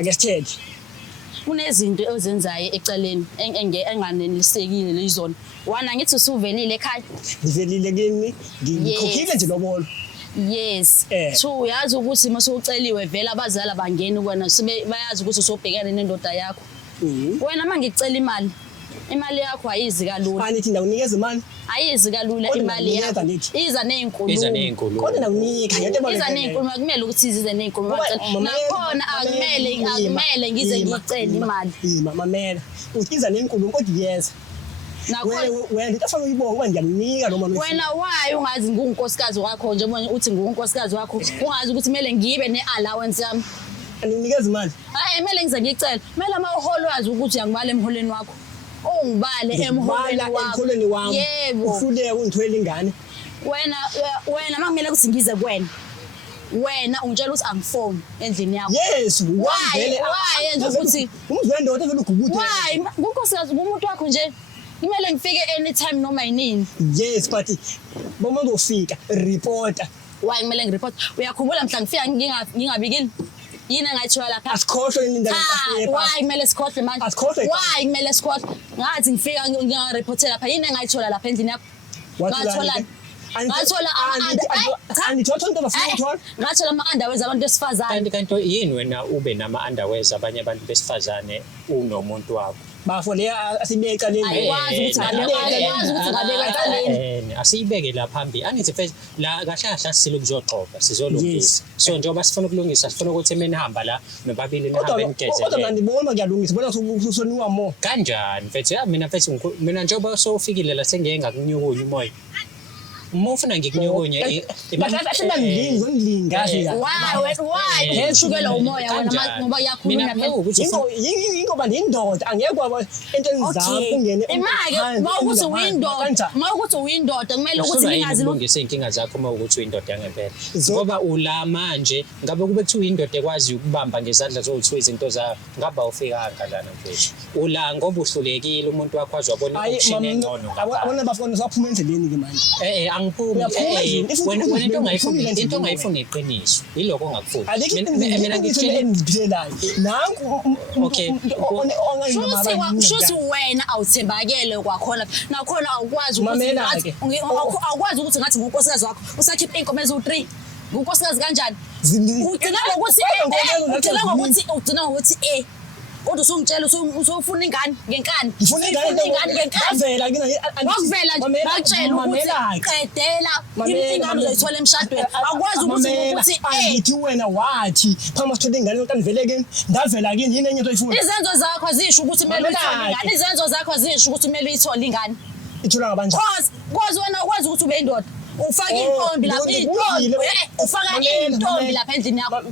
ake sithethe. Kunezinto ozenzayo eceleni enganelisekile lezona. Wana ngithi usuvelile ekhaya. Ngivelile kimi, ngikhokhile nje lobolo. Yes. So uyazi ukuthi mase uceliwe vela abazali abangeni kwena bayazi ukuthi usobhekene nendoda yakho. Wena manje ngicela imali yakho ayizi kalula. Anithi ndawunikeza imali? Ayizi kalula imali yakho. Iza nezinkulumo. Kodwa nawunika ngento ebalulekile. Iza nezinkulumo kumele ukuthi izize nezinkulumo. Nakhona akumele ngize ngicela imali. Mamela. Uthi iza nezinkulumo kodwa iyeza. Wena into afana uyibonga ngoba ngiyamnika noma wena wayi ungazi ngunkosikazi wakho nje uthi ngunkosikazi wakho ungazi ukuthi kumele ngibe ne-allowance yami. Anginikeza imali? Hayi kumele ngize ngicela. Kumele amaholo wazi ukuthi uyangibala emholweni wakho. Ungibale emholweni wakho. Yebo. Uhluleke ungithwele ingane. Wena makumele ukuthi ngize kuwena. Wena ungitshela ukuthi angifone endlini yakho. Yes, why yenza ukuthi umzwendoda vele ugubuthe. Why kunkosikazi umuntu wakho nje kumele ngifike anytime noma yinini. Yes, but boma ngofika reporter. Why kumele ngireport? Uyakhumbula mhla ngifika ngingabikile? Yini engayithola lapha? Asikhohlwe indaba kahle. Why kumele sikhohlwe manje? Why kumele sikhohlwe? Ngathi ngifika ngingareportela lapha. Yini engayithola lapha endlini yakho? Ngathola ama-underwears abantu besifazane. Kanti yini wena ube nama-underwears abanye abantu besifazane unomuntu wakho? Bafo leya asibeke eceleni. Ayikwazi ukuthi ngabeka eceleni. Asiyibeke la phambili. Angithi first la kahle kahle silokuzoxoxa sizolungisa. So njengoba sifuna ukulungisa sifuna ukuthi menihamba la nobabili nihambe nigezele. Kodwa ngandibona kuyalungisa bona usoniwa mo. Kanjani mfethu? Mina njengoba sofikile la sengeke ngakunyukunya umoya. Mufuna ngikunyukunye ngidlinga why ushukela umoya wena ngoba yakhuluma ingoba ndindoda angeke kwaba entweni zakho ungene mawukuthi uyindoda kumele ukuthi ningazi ulungise inkinga zakho mawukuthi uyindoda yangempela ngoba ula manje ngabe kube kuthiwa uyindoda ekwazi ukubamba ngezandla zokuthi izinto zakho ngaba ufika kanjani mfethu ula ngoba uhlulekile umuntu wakho wazwabona option engcono abona bafona saphuma endleleni ke manje angiphumi wena into ongayifuni iqiniso yiloko ongakufuni mina ngitshelayo nanku okay shuthi wena awuthembakele kwakhona nakhona awukwazi ukuthi ngathi ngunkosikazi wakho usakhipha inkomo ezu3 ngunkosikazi kanjani ugcina ngokuthi kodwa usungitshela usufuna ingane ngenkani ngavela bakutshela ukuthi qedela ingane uzoyithola emshadweni akwazi ukuthi angithi wena wathi phama sithola ingane kanti vele ke ndavela kini yini enye into oyifuna izenzo zakho azisho ukuthi kumele uyithole ingane izenzo zakho azisho ukuthi kumele uyithole ingane ithola ngabanjani cause wena ukwazi ukuthi ube indoda ufaka intombi lapha ufaka intombi lapha endlini yakho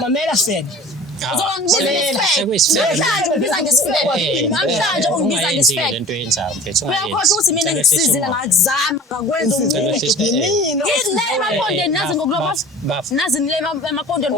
mamela said namhlanje ungibiza ngesifeke lento yenzayo mfethu uyakhohlwa ukuthi mina ngikusizile ngakuzama ngakwenza mina nazi ngokuloba nazi nile emaqondweni